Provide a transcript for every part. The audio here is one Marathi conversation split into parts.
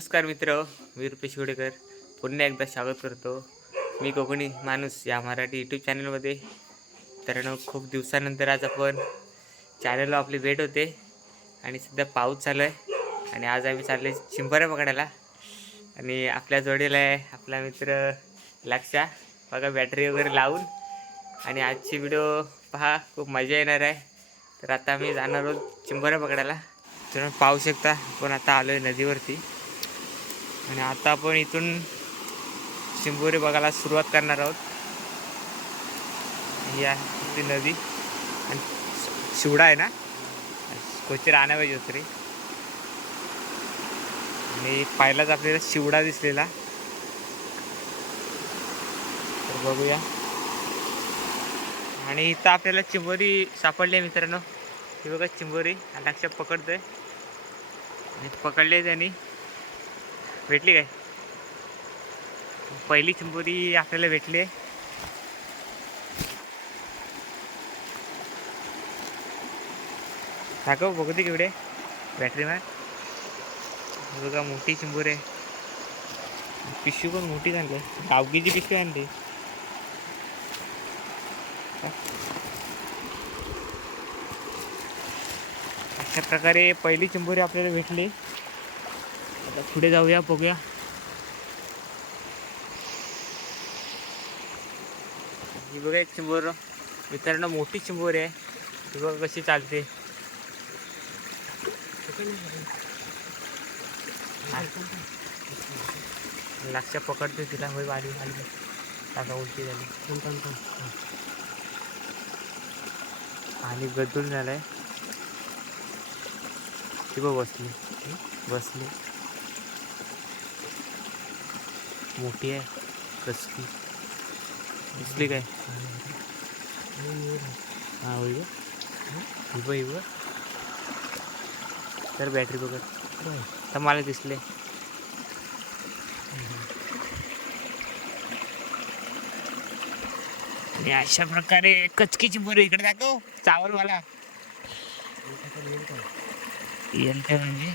नमस्कार मित्र, मी रुपेश शिवडेकर पुन्हा एकदा स्वागत करतो मी कोकणी माणूस या मराठी यूट्यूब चॅनलमध्ये. तर खूप दिवसानंतर आज आपण चॅनलला आपली भेट होते आणि सध्या पाऊस चालू आहे आणि आज आम्ही चालले चिंबोऱ्या पकडायला. आणि आपल्या जोडीला आहे आपला मित्र लक्षा. बघा बॅटरी वगैरे लावून. आणि आजची व्हिडिओ पहा, खूप मजा येणार आहे. तर आता आम्ही जाणार आहोत चिंबोऱ्या पकडायला. तर पाहू शकता आपण आता आलो आहे नदीवरती आणि आता आपण इथून चिंबोरी बघायला सुरुवात करणार आहोत. ही आहे ती नदी आणि शिवडा आहे ना, कोची राहण्या पाहिजे होती. आणि पहिलाच आपल्याला शिवडा दिसलेला, तर बघूया. आणि इथं आपल्याला चिंबोरी सापडली आहे मित्रांनो. ही बघा चिंबोरी लक्षात पकडतोय आणि पकडले त्यांनी. भेटली काय पहिली चिंबोरी आपल्याला भेटली. दाखव बघू दे केवढे बॅटरी मार. बघा मोठी चिंबोरी आहे. पिशवी पण मोठी आणली, गावकीची पिशवी आणली. अशा प्रकारे पहिली चिंबोरी आपल्याला भेटली. आता पुढे जाऊया, बघूया. ही बघा एक चिंबोर मित्रांनो, मोठी चिंबोरी आहे. ही बघा कशी चालते. लक्ष पकडते तिला. होय आली आली, आता उलटी झाली आणि गदून झालाय. ती बघ बसली बसली, मोठी आहे कसली दिसली काय. हा होय ग, इव तर बॅटरी बघत तर मला दिसले. आणि अशा प्रकारे कचकी चिंबोरी. इकडे दाखव चावल मला येल काय म्हणजे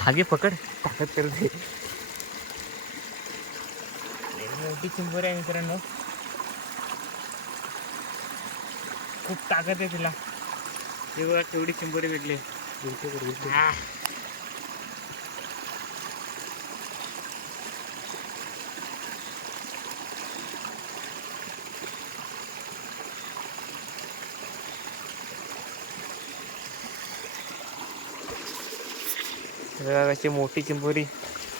हागे पकड, ताकद करते. मोठी चिंबोरी आहे मित्रांनो, खूप ताकद आहे तिला. हे बघा केवढी चिंबोरी भेटली. कशी मोठी चिंबोरी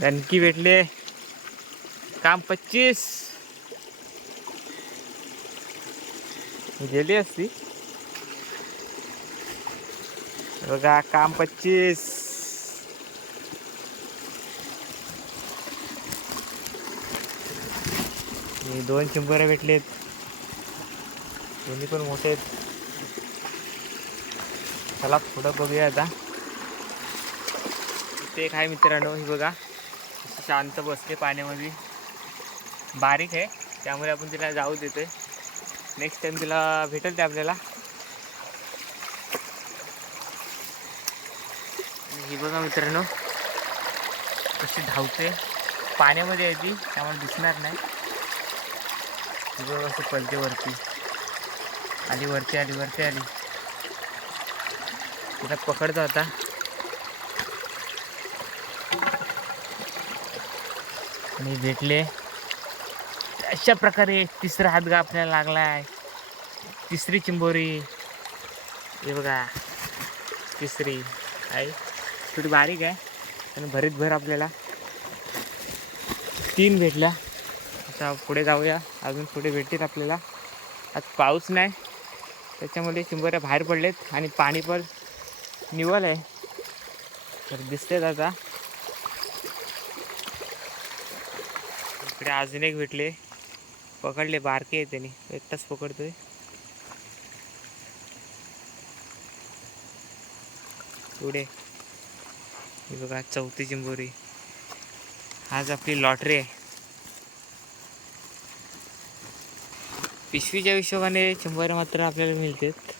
दणकी भेटले. काम 25 गेली असती. बघा काम 25. दोन चिंबोऱ्या भेटलेत, दोन्ही पण मोठे आहेत. चला पुढं बघूया. आता इथे एक आहे मित्रांनो, ही बघा शांत बसते पाण्यामध्ये. बारीक आहे त्यामुळे आपण तिला जाऊ देतोय. नेक्स्ट टाइम तिला भेटेल ते आपल्याला. ही बघा मित्रांनो कशी धावते. पाण्यामध्ये आहे ती त्यामुळे दिसणार नाही. ही बघा असं पलते वरती आली, वरती आली, वरती आली. तिला पकडतो आता. आणि भेटले. अशा प्रकारे तिसरा हातगा आपल्याला लागला आहे. तिसरी चिंबोरी हे बघा, तिसरी आहे. थोडी बारीक आहे आणि भरीत भर आपल्याला 3 भेटल्या. आता पुढे जाऊया, अजून पुढे भेटतील आपल्याला. आज पाऊस नाही त्याच्यामुळे चिंबोऱ्या बाहेर पडलेत आणि पाणी पण निवल आहे, तर दिसतेच. आता इकडे अजून एक भेटले, पकडले. बारके आहे त्यांनी, एकटाच पकडतोय. पुढे हे बघा चौथी चिंबोरी. आज आपली लॉटरी आहे. पिशवीच्या हिशोबाने चिंबोऱ्या मात्र आपल्याला मिळतात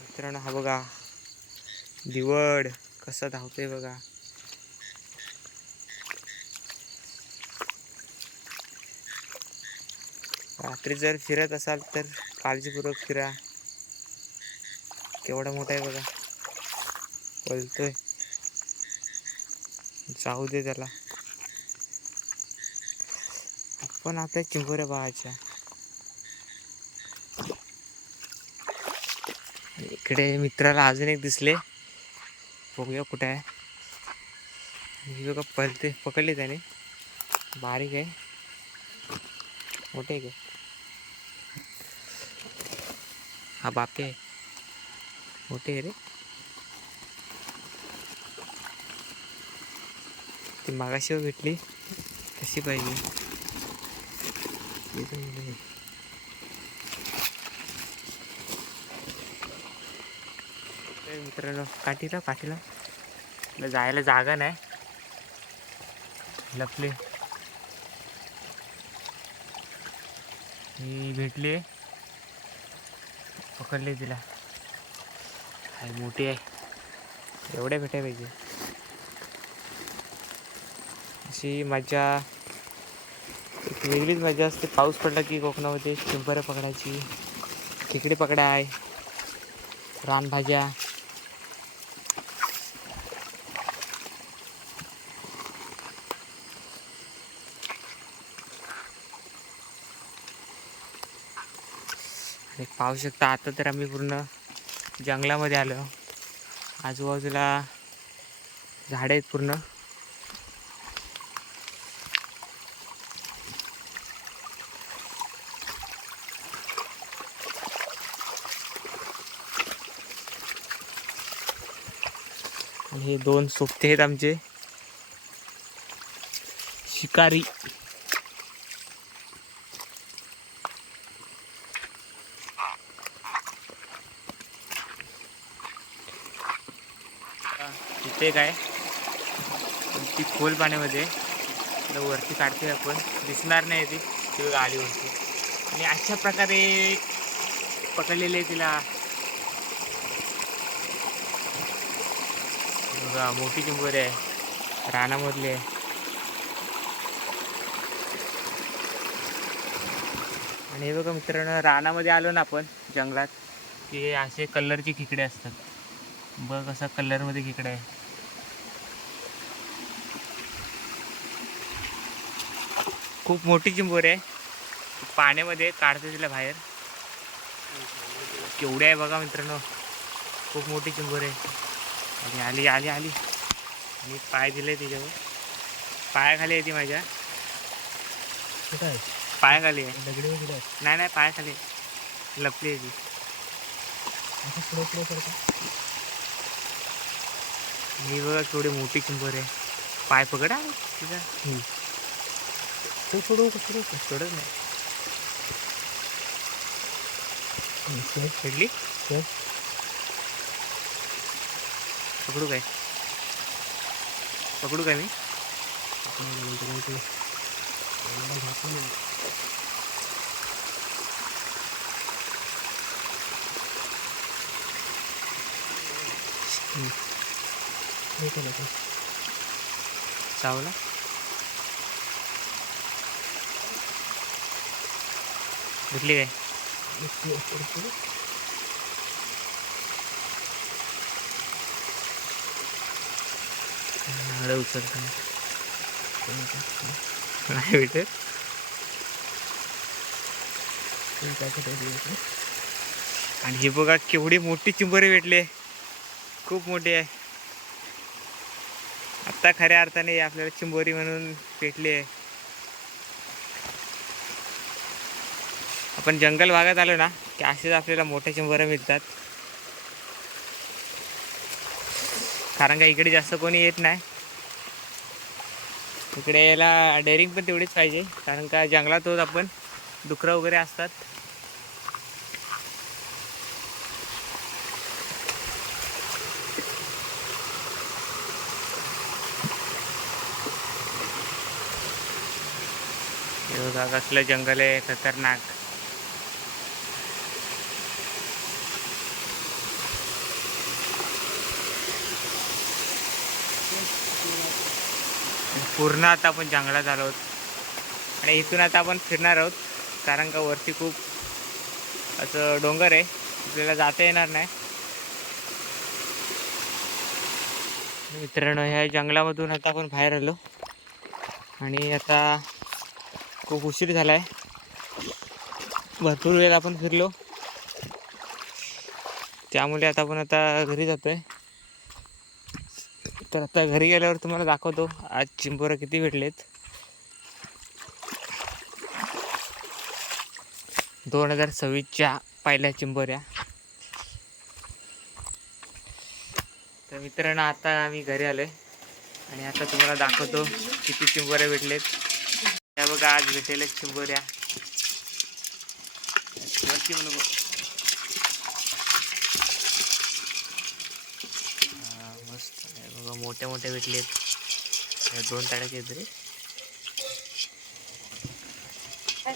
मित्रांनो. हा बघा दिवड कसा धावतोय बघा. रात्री जर फिरत असाल तर काळजीपूर्वक फिरा. केवढा मोठा आहे बघा, बोलतोय. जाऊ दे त्याला. आपण आता चिंबोऱ्या पाहायच्या. इकडे मित्राला अजून एक दिसले, बघूया कुठे आहे. ही बघा पळते, पकडली त्याने. बारीक आहे, मोठे आहे. हा बापे आहे, मोठे आहे रे. ती मागाशी भेटली तशी पाहिजे. मित्रांनो काठीला जायला जागा नाही, लपले. ही भेटली, पकडली तिला. मोठी आहे, एवढ्या भेटाय पाहिजे. अशी मजा, एक वेगळीच मजा असते पाऊस पडला की कोकणामध्ये. चिंबोऱ्या पकडायची, खेकडे पकडाय, रानभाज्या. पाहू शकता आता तर आम्ही पूर्ण जंगलामध्ये आलो. आजूबाजूला झाडे आहेत पूर्ण. आणि हे 2 सोबते आहेत आमचे शिकारी. इथे काय ती खोल पाण्यामध्ये वरती काढतोय आपण, दिसणार नाही ती आली वरती. आणि अशा प्रकारे पकडलेले तिला बघा. मोठी चिंबोरी आहे, रानामधली आहे. आणि हे बघा मित्रांनो, रानामध्ये आलो ना आपण जंगलात, की असे कलरचे खेकडे असतात. बघ असा कलरमध्ये खेकडा आहे. खूप मोठी चिंबोरी आहे, पाण्यामध्ये काढते तिला बाहेर. केवढी आहे बघा मित्रांनो, खूप मोठी चिंबोरी आहे. आणि आली आली आली. मी पाय दिले तिच्यावर, पायाखाली आहे ती माझ्या. पायाखाली आहे, नाही नाही पायाखाली लपली आहे ती. मी बघा केवढी मोठी चिंबोरी आहे. पाय पकडा तिचा, सोडत नाही. फेडली, पकडू काय, पकडू काय मी. चावला, भेटली काय. उचलत नाही भेटत. आणि हे बघा केवढी मोठी चिंबोरी भेटले, खूप मोठी आहे. आता खऱ्या अर्थाने आपल्याला चिंबोरी म्हणून भेटली आहे. आपण जंगल भागात आलो ना की असेच आपल्याला मोठ्या चिंबोऱ्या मिळतात. कारण का इकडे जास्त कोणी येत नाही. इकडे यायला डेअरिंग पण तेवढीच पाहिजे, कारण का जंगलात होत आपण डुकरं वगैरे असतात. बघा कसलं जंगल आहे खतरनाक. पूर्ण आता आपण जंगलात आलो आहोत आणि इथून आता आपण फिरणार आहोत, कारण का वरती खूप असं डोंगर आहे, आपल्याला जाता येणार नाही. मित्रांनो, ह्या जंगलामधून आता आपण बाहेर आलो आणि आता खूप उशीर झाला आहे. भरपूर वेळ आपण फिरलो, त्यामुळे आता आपण घरी जातोय. तर आता घरी गेल्यावर तुम्हाला दाखवतो आज चिंबोरं किती भेटलेत. 2026च्या पहिल्या चिंबोऱ्या. तर मित्रांनो, आता आम्ही घरी आलोय आणि आता तुम्हाला दाखवतो किती चिंबोऱ्या भेटलेत. त्या बघा, आज भेटलेल्या चिंबोऱ्या वरती म्हणून मस्त आहे बघा, मोठ्या मोठ्या भेटलेत. 2 ताड्याचे आहेत रे.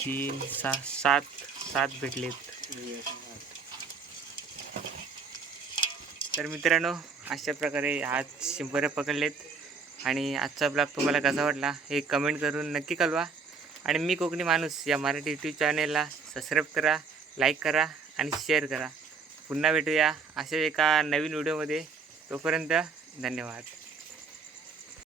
3 6 7 भेटलेत. तर मित्रांनो, अशा प्रकारे आज चिंबोऱ्या पकडलेत. आणि आजचा ब्लॉग तुम्हाला कसा वाटला हे कमेंट करून नक्की कळवा. आणि मी कोकणी माणूस या मराठी यूट्यूब चॅनेलला सबस्क्राईब करा, लाईक करा आणि शेअर करा. पुन्हा भेटूया अशा एका नवीन व्हिडिओमध्ये. तोपर्यंत धन्यवाद.